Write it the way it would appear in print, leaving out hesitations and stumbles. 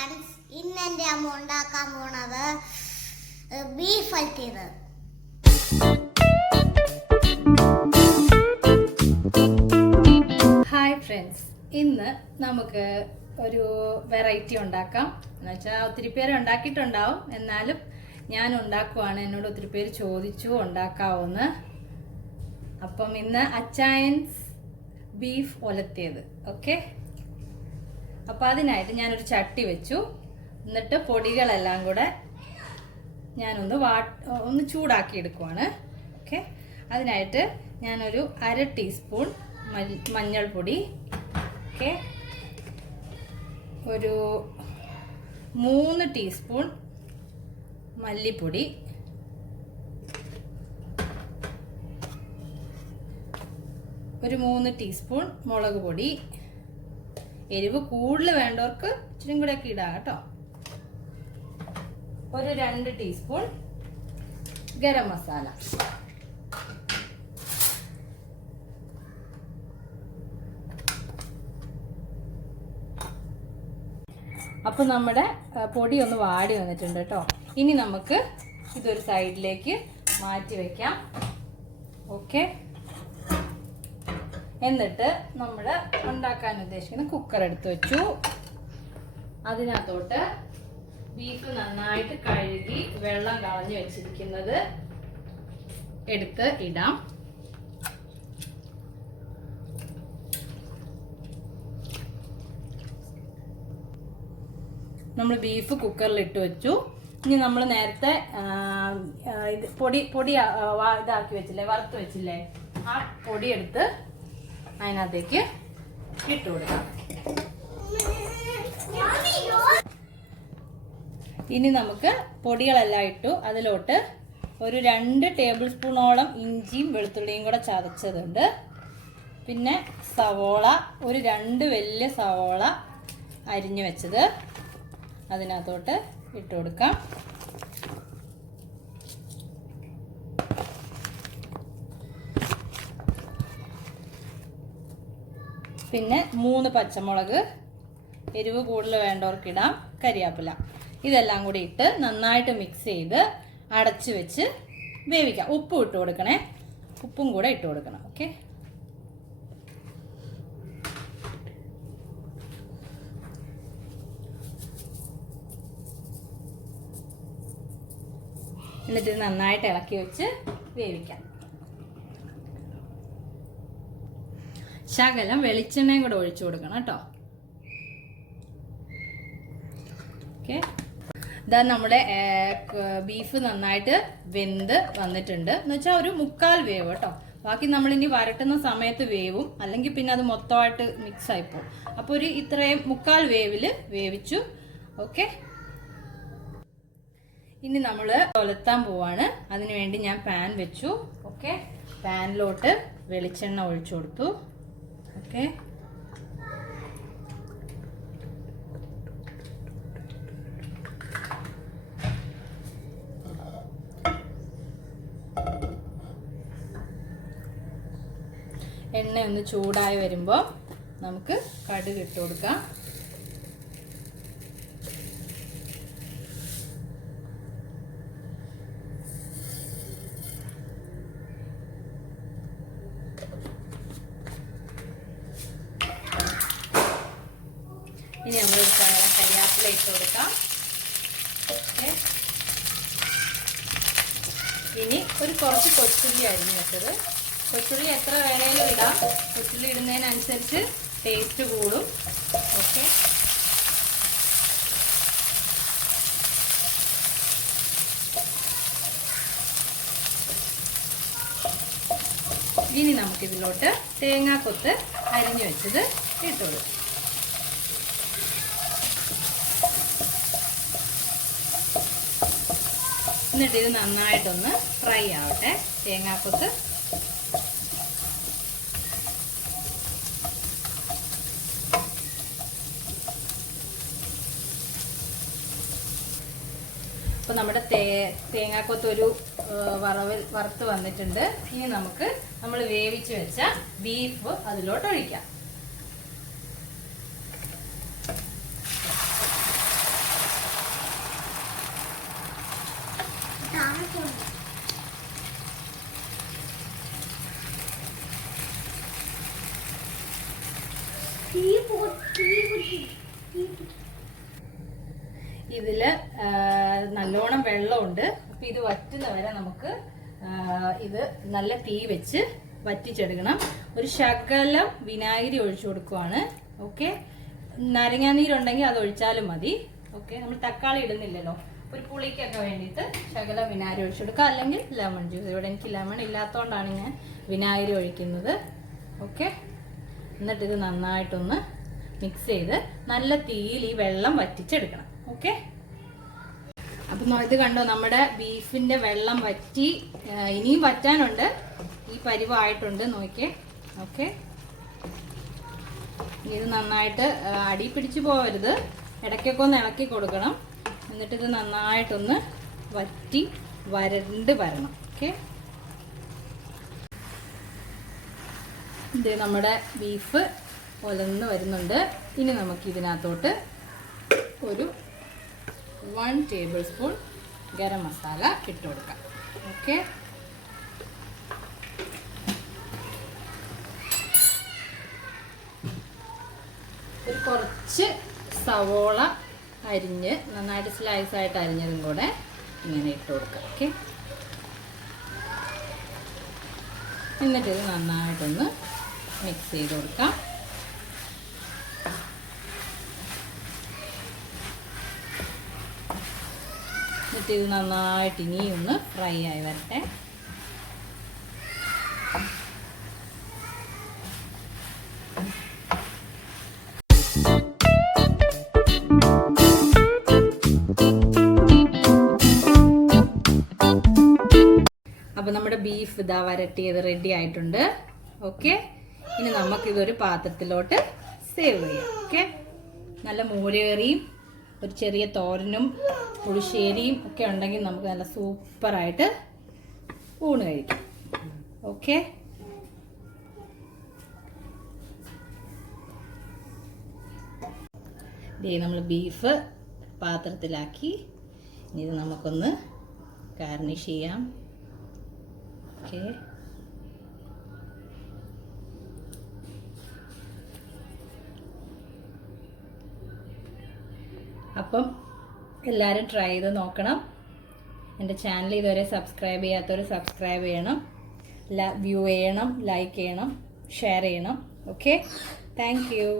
Friends, ഇന്ന് എൻ്റെ അമ്മ ഉണ്ടാക്കാൻ പോണത് ബീഫ് അൽത്തിയത്. ഹായ് ഫ്രണ്ട്സ്, ഇന്ന് നമുക്ക് ഒരു വെറൈറ്റി ഉണ്ടാക്കാം. എന്നുവെച്ചാൽ ഒത്തിരി പേര് ഉണ്ടാക്കിയിട്ടുണ്ടാവും, എന്നാലും ഞാൻ ഉണ്ടാക്കുവാണ്. എന്നോട് ഒത്തിരി പേര് ചോദിച്ചു ഉണ്ടാക്കാവോന്ന്. അപ്പം ഇന്ന് അച്ചായൻസ് ബീഫ് ഉലത്തിയത്. ഓക്കെ, അപ്പം അതിനായിട്ട് ഞാനൊരു ചട്ടി വെച്ചു. എന്നിട്ട് പൊടികളെല്ലാം കൂടെ ഞാനൊന്ന് ചൂടാക്കി എടുക്കുവാണ്. ഓക്കെ, അതിനായിട്ട് ഞാനൊരു 1/2 ടീസ്പൂൺ മഞ്ഞൾപ്പൊടി, ഓക്കെ, ഒരു 3 ടീസ്പൂൺ മല്ലിപ്പൊടി, ഒരു 3 ടീസ്പൂൺ മുളക് പൊടി. എരിവ് കൂടുതൽ വേണ്ടവർക്ക് ഇച്ചിരി കൂടെ ഒക്കെ ഇടാം കേട്ടോ. ഒരു 2 ടീസ്പൂൺ ഗരം മസാല. അപ്പോൾ നമ്മുടെ പൊടി ഒന്ന് വാടി വന്നിട്ടുണ്ട് കേട്ടോ. ഇനി നമുക്ക് ഇതൊരു സൈഡിലേക്ക് മാറ്റി വെക്കാം. ഓക്കെ, എന്നിട്ട് നമ്മൾ ഉണ്ടാക്കാൻ ഉദ്ദേശിക്കുന്ന കുക്കർ എടുത്ത് വെച്ചു. അതിനകത്തോട്ട് ബീഫ് നന്നായിട്ട് കഴുകി വെള്ളം കളഞ്ഞു വെച്ചിരിക്കുന്നത് എടുത്ത് ഇടാം. നമ്മൾ ബീഫ് കുക്കറിൽ ഇട്ട് വെച്ചു. ഇനി നമ്മൾ നേരത്തെ പൊടി ഇതാക്കി വെച്ചില്ലേ, വറുത്ത് വെച്ചില്ലേ, ആ പൊടി എടുത്ത് അതിനകത്തേക്ക് ഇട്ട് കൊടുക്കാം. ഇനി നമുക്ക് പൊടികളെല്ലാം ഇട്ടു. അതിലോട്ട് ഒരു 2 ടേബിൾ സ്പൂണോളം ഇഞ്ചിയും വെളുത്തുള്ളിയും കൂടെ ചതച്ചതുണ്ട്. പിന്നെ സവോള, ഒരു 2 വലിയ സവോള അരിഞ്ഞു വെച്ചത് അതിനകത്തോട്ട് ഇട്ട് കൊടുക്കാം. പിന്നെ 3 പച്ചമുളക്, എരിവ് കൂടുതൽ വേണ്ടവർക്കിടാം, കരിയാപ്പില. ഇതെല്ലാം കൂടി ഇട്ട് നന്നായിട്ട് മിക്സ് ചെയ്ത് അടച്ചു വെച്ച് വേവിക്കാം. ഉപ്പും ഇട്ട് കൊടുക്കണേ, ഉപ്പും കൂടെ ഇട്ട് കൊടുക്കണം. ഓക്കെ, എന്നിട്ട് നന്നായിട്ട് ഇളക്കി വെച്ച് വേവിക്കാം. ശകലം വെളിച്ചെണ്ണയും കൂടെ ഒഴിച്ചു കൊടുക്കണം കേട്ടോ. ഓക്കെ, ഇതാ നമ്മുടെ ബീഫ് നന്നായിട്ട് വെന്ത് വന്നിട്ടുണ്ട്. എന്ന് വെച്ചാൽ ഒരു 1/4 വേവ് കേട്ടോ. ബാക്കി നമ്മളിനി വരട്ടുന്ന സമയത്ത് വേവും, അല്ലെങ്കിൽ പിന്നെ അത് മൊത്തമായിട്ട് മിക്സ് ആയിപ്പോവും. അപ്പോൾ ഒരു ഇത്രയും 1/4 വേവിൽ വേവിച്ചു. ഓക്കെ, ഇനി നമ്മൾ ഉലത്താൻ പോവാണ്. അതിനു വേണ്ടി ഞാൻ പാൻ വെച്ചു. ഓക്കെ, പാനിലോട്ട് വെളിച്ചെണ്ണ ഒഴിച്ചു കൊടുത്തു. ഓക്കെ, എണ്ണ ഒന്ന് ചൂടായി വരുമ്പോൾ നമുക്ക് കടുക് ഇട്ട് കൊടുക്കാം. ഇനി നമ്മൾ കരിയാപ്പില ഇട്ട് കൊടുക്കാം. ഇനി കുറച്ച് കൊച്ചുള്ളി അരിഞ്ഞു വെച്ചത്. കൊച്ചുള്ളി എത്ര വേണേലും ഇടാം, കൊച്ചുള്ളി ഇടുന്നതിനനുസരിച്ച് ടേസ്റ്റ് കൂടും. ഓക്കെ, ഇനി നമുക്കിതിലോട്ട് തേങ്ങാക്കൊത്ത് അരിഞ്ഞു വെച്ചത് ഇട്ട് കൊടുക്കാം. എന്നിട്ട് ഇത് നന്നായിട്ടൊന്ന് ഫ്രൈ ആവട്ടെ, തേങ്ങാക്കൊത്ത്. അപ്പോൾ നമ്മുടെ തേങ്ങാക്കൊത്ത് ഒരു വറുത്ത് വന്നിട്ടുണ്ട്. ഇനി നമുക്ക് നമ്മൾ വേവിച്ച് വെച്ച ബീഫ് അതിലോട്ട് ഒഴിക്കാം. ഇതിൽ നല്ലോണം വെള്ളമുണ്ട്. അപ്പം ഇത് വറ്റുന്ന വരെ നമുക്ക് ഇത് നല്ല തീ വെച്ച് വറ്റിച്ചെടുക്കണം. ഒരു ശകലം വിനാഗിരി ഒഴിച്ചു കൊടുക്കുവാണ്. ഓക്കെ, നാരങ്ങാനീരുണ്ടെങ്കിൽ അത് ഒഴിച്ചാലും മതി. ഓക്കെ, നമ്മൾ തക്കാളി ഇടുന്നില്ലല്ലോ. ഒരു പുളിക്കൊക്കെ വേണ്ടിയിട്ട് ശകലം വിനാഗിരി ഒഴിച്ചു കൊടുക്കുക, അല്ലെങ്കിൽ ലെമൺ ജ്യൂസ്. ഇവിടെ എനിക്ക് ലെമൺ ഇല്ലാത്തതുകൊണ്ടാണ് ഞാൻ വിനാഗിരി ഒഴിക്കുന്നത്. ഓക്കെ, എന്നിട്ട് ഇത് നന്നായിട്ടൊന്ന് മിക്സ് ചെയ്ത് നല്ല തീയിൽ ഈ വെള്ളം വറ്റിച്ചെടുക്കണം. ഓക്കെ, അപ്പം ഇത് കണ്ടോ, നമ്മുടെ ബീഫിന്റെ വെള്ളം വറ്റി. ഇനിയും വറ്റാനുണ്ട്. ഈ പരിവായിട്ടുണ്ട്, നോക്കിയേ. ഓക്കെ, ഇത് നന്നായിട്ട് അടി പിടിച്ചു പോകരുത്, ഇടയ്ക്കൊക്കെ ഒന്ന് ഇളക്കി കൊടുക്കണം. എന്നിട്ട് ഇത് നന്നായിട്ടൊന്ന് വറ്റി വരണ്ട് വരണം. ഓക്കെ, ഇത് നമ്മുടെ ബീഫ് ഒലന്ന് വരുന്നുണ്ട്. ഇനി നമുക്ക് ഇതിനകത്തോട്ട് ഒരു 1 ടേബിൾ സ്പൂൺ ഗരം മസാല ഇട്ട് കൊടുക്കാം. ഓക്കെ, ഒരു കുറച്ച് സവോള അരിഞ്ഞ് നന്നായിട്ട് സ്ലൈസ് ആയിട്ട് അരിഞ്ഞതും കൂടെ ഇങ്ങനെ ഇട്ട് കൊടുക്കാം. ഓക്കെ, എന്നിട്ട് ഇത് നന്നായിട്ടൊന്ന് മിക്സ് ചെയ്ത് കൊടുക്കാം. എന്നിട്ട് ഇത് നന്നായിട്ട് ഇനിയും ഒന്ന് ഫ്രൈ ആയി വരട്ടെ. അപ്പോൾ നമ്മുടെ ബീഫ് ഇതാ വരട്ടിയത് റെഡി ആയിട്ടുണ്ട്. ഓക്കെ, ഇനി നമുക്കിതൊരു പാത്രത്തിലോട്ട് സേവ് ചെയ്യാം. ഓക്കെ, നല്ല മോരേറിയും ഒരു ചെറിയ തോരനും പുളിശ്ശേരിയും ഒക്കെ ഉണ്ടെങ്കിൽ നമുക്ക് നല്ല സൂപ്പറായിട്ട് ഊണ് കഴിക്കാം. ഓക്കെ, ഇതേ നമ്മൾ ബീഫ് പാത്രത്തിലാക്കി. ഇനി ഇത് നമുക്കൊന്ന് ഗാർണിഷ് ചെയ്യാം. ഓക്കെ, അപ്പം എല്ലാവരും ട്രൈ ചെയ്ത് നോക്കണം. എൻ്റെ ചാനൽ ഇതുവരെ സബ്സ്ക്രൈബ് ചെയ്യാത്തവർ സബ്സ്ക്രൈബ് ചെയ്യണം, വ്യൂ ചെയ്യണം, ലൈക്ക് ചെയ്യണം, ഷെയർ ചെയ്യണം. Okay, thank you.